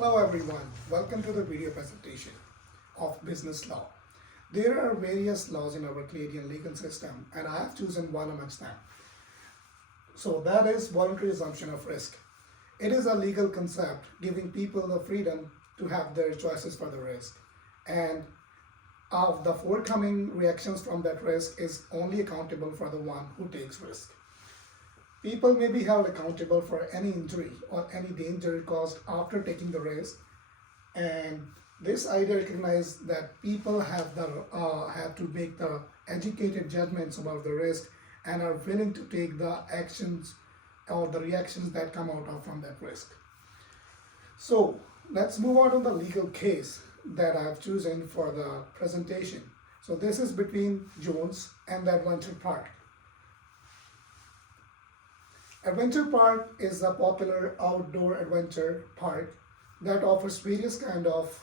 Hello everyone, welcome to the video presentation of business law. There are various laws in our Canadian legal system and I have chosen one amongst them. So that is voluntary assumption of risk. It is a legal concept giving people the freedom to have their choices for the risk, and of the forthcoming reactions from that risk is only accountable for the one who takes risk. People may be held accountable for any injury or any danger caused after taking the risk, and this idea recognizes that people have to make the educated judgments about the risk and are willing to take the actions or the reactions that come out of from that risk. So let's move on to the legal case that I've chosen for the presentation. So this is between Jones and the Adventure Park. Adventure Park is a popular outdoor adventure park that offers various kind of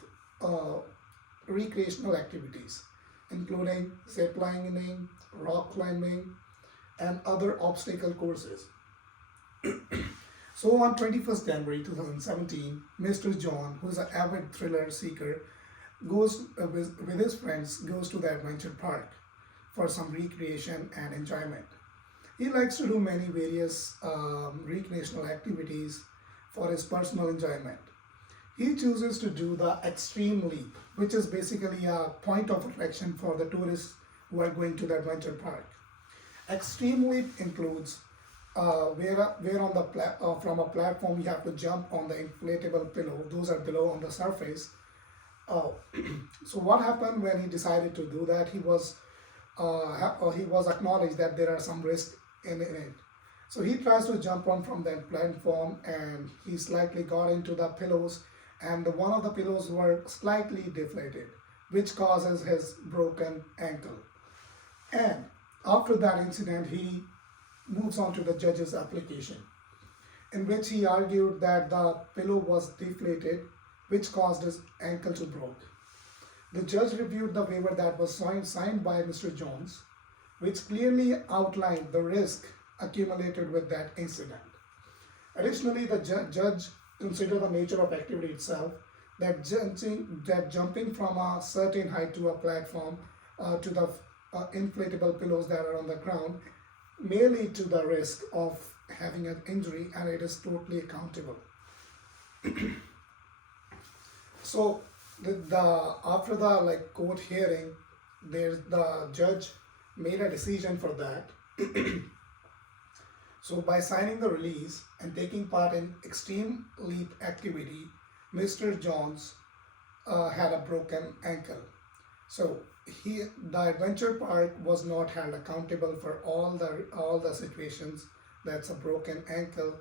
recreational activities, including zip lining, rock climbing, and other obstacle courses. So on 21st January 2017, Mr. John, who is an avid thriller seeker, goes with his friends goes to the adventure park for some recreation and enjoyment. He likes to do many various recreational activities for his personal enjoyment. He chooses to do the extreme leap, which is basically a point of attraction for the tourists who are going to the adventure park. Extreme leap includes where on the from a platform you have to jump on the inflatable pillow. Those are below on the surface. Uh, so what happened when he decided to do that? He was acknowledged that there are some risks in it. So he tries to jump on from that platform and he slightly got into the pillows, and one of the pillows were slightly deflated, which causes his broken ankle. And after that incident, he moves on to the judge's application, in which he argued that the pillow was deflated, which caused his ankle to break. The judge reviewed the waiver that was signed by Mr. Jones, which clearly outlined the risk accumulated with that incident. Additionally, the judge considered the nature of activity itself, that jumping from a certain height to a platform to the inflatable pillows that are on the ground may lead to the risk of having an injury, and it is totally accountable. So after the court hearing, the judge made a decision for that. So by signing the release and taking part in extreme leap activity, Mr. Jones had a broken ankle. So the adventure park was not held accountable for all the situations that's a broken ankle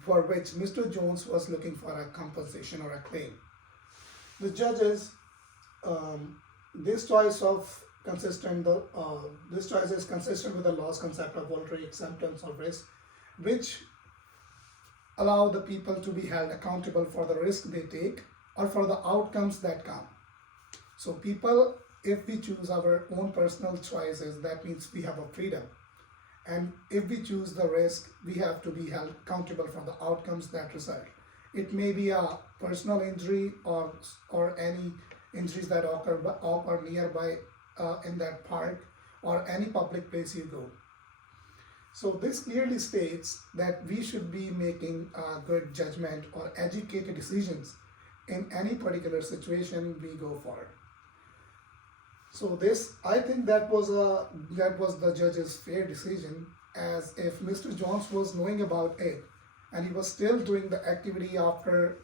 for which Mr. Jones was looking for a compensation or a claim. The judges, this choice is consistent with the law's concept of voluntary acceptance of risk, which allow the people to be held accountable for the risk they take or for the outcomes that come. So people, if we choose our own personal choices, that means we have a freedom. And if we choose the risk, we have to be held accountable for the outcomes that result. It may be a personal injury or any injuries that occur nearby in that park or any public place you go. So this clearly states that we should be making good judgment or educated decisions in any particular situation we go for. So I think that was the judge's fair decision, as if Mr. Jones was knowing about it and he was still doing the activity after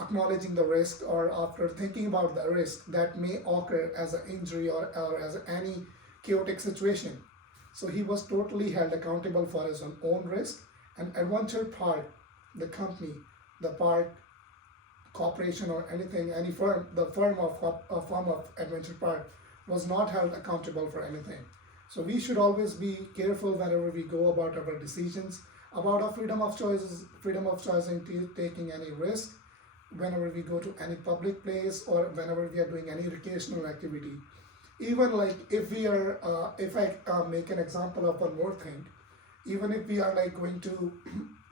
acknowledging the risk or after thinking about the risk that may occur as an injury or as any chaotic situation. So he was totally held accountable for his own risk, and Adventure Park, the company, the park corporation or anything, any firm, the firm of Adventure Park was not held accountable for anything. So we should always be careful whenever we go about our decisions, about our freedom of choice in taking any risk, whenever we go to any public place or whenever we are doing any recreational activity. Even if we are, if I make an example of one more thing, even if we are going to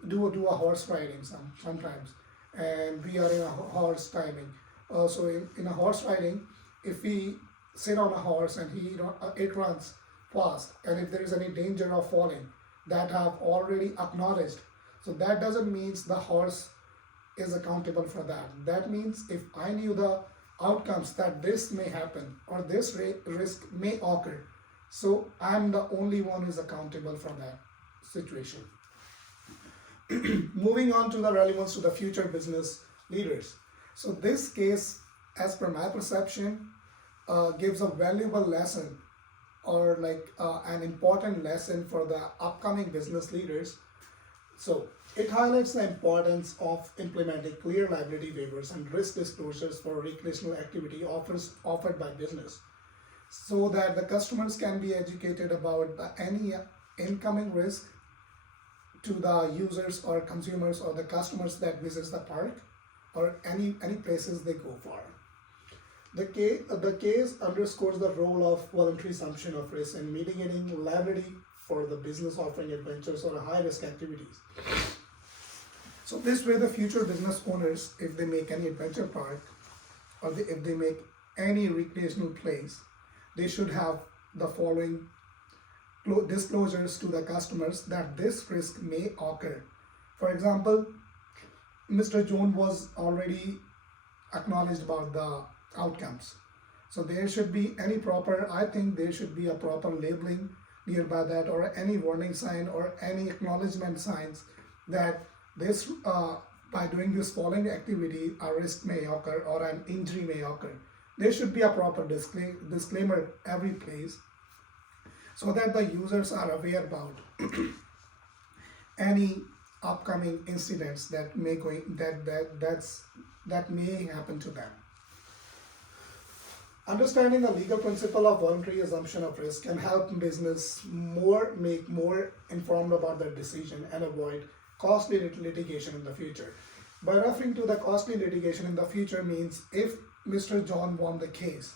do a horse riding sometimes, and we are in a horse timing. So in a horse riding, if we sit on a horse and it runs fast, and if there is any danger of falling, that have already acknowledged. So that doesn't mean the horse is accountable for that. That means if I knew the outcomes that this may happen or this risk may occur, so I'm the only one who is accountable for that situation. Moving on to the relevance to the future business leaders. So this case, as per my perception, gives a valuable lesson, or like an important lesson for the upcoming business leaders. So it highlights the importance of implementing clear liability waivers and risk disclosures for recreational activity offered by business, so that the customers can be educated about any incoming risk to the users or consumers or the customers that visits the park or any places they go for. The case underscores the role of voluntary assumption of risk in mitigating liability for the business offering adventures or high risk activities. So this way, the future business owners, if they make any adventure park or if they make any recreational place, they should have the following disclosures to the customers that this risk may occur. For example, Mr. Jones was already acknowledged about the outcomes. So there should be I think there should be a proper labeling nearby that, or any warning sign or any acknowledgement signs that this by doing this following activity a risk may occur or an injury may occur. There should be a proper disclaimer every place, so that the users are aware about any upcoming incidents that may happen to them. Understanding the legal principle of voluntary assumption of risk can help business make more informed about their decision and avoid costly litigation in the future. By referring to the costly litigation in the future means if Mr. John won the case,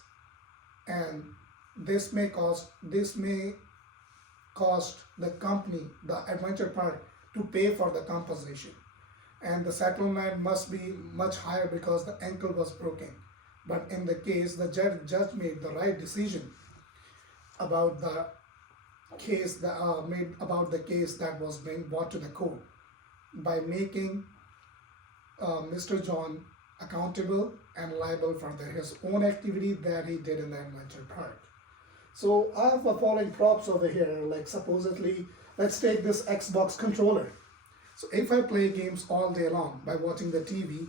and this may cost the company, the adventure park, to pay for the compensation, and the settlement must be much higher because the ankle was broken. But in the case, the judge made the right decision about the case that was being brought to the court by making Mr. John accountable and liable for his own activity that he did in the adventure park. So I have the following props over here, like supposedly, let's take this Xbox controller. So if I play games all day long by watching the TV,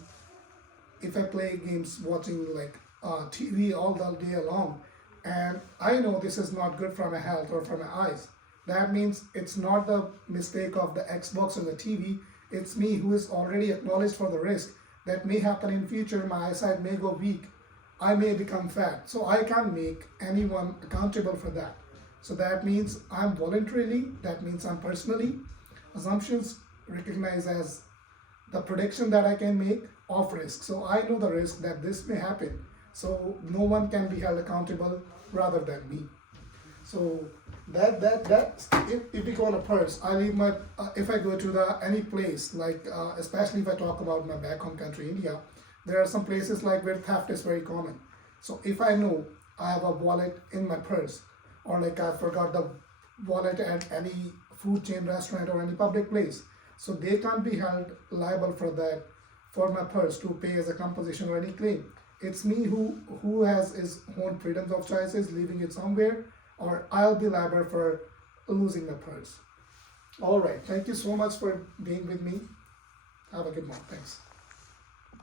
if I play games watching like TV all the day long, and I know this is not good for my health or for my eyes, that means it's not the mistake of the Xbox or the TV, it's me who is already acknowledged for the risk that may happen in future. My eyesight may go weak, I may become fat, so I can't make anyone accountable for that. So that means I'm voluntarily, that means I'm personally, assumptions recognized as the prediction that I can make of risk. So I know the risk that this may happen, so no one can be held accountable rather than me. So that's if we go on a purse, I leave my if I go to any place, like especially if I talk about my back home country, India, there are some places like where theft is very common. So if I know I have a wallet in my purse, or like I forgot the wallet at any food chain restaurant or any public place, so they can't be held liable for that, for my purse to pay as a compensation or any claim. It's me who has his own freedoms of choices, leaving it somewhere, or I'll be liable for losing my purse. All right, thank you so much for being with me. Have a good one. Thanks.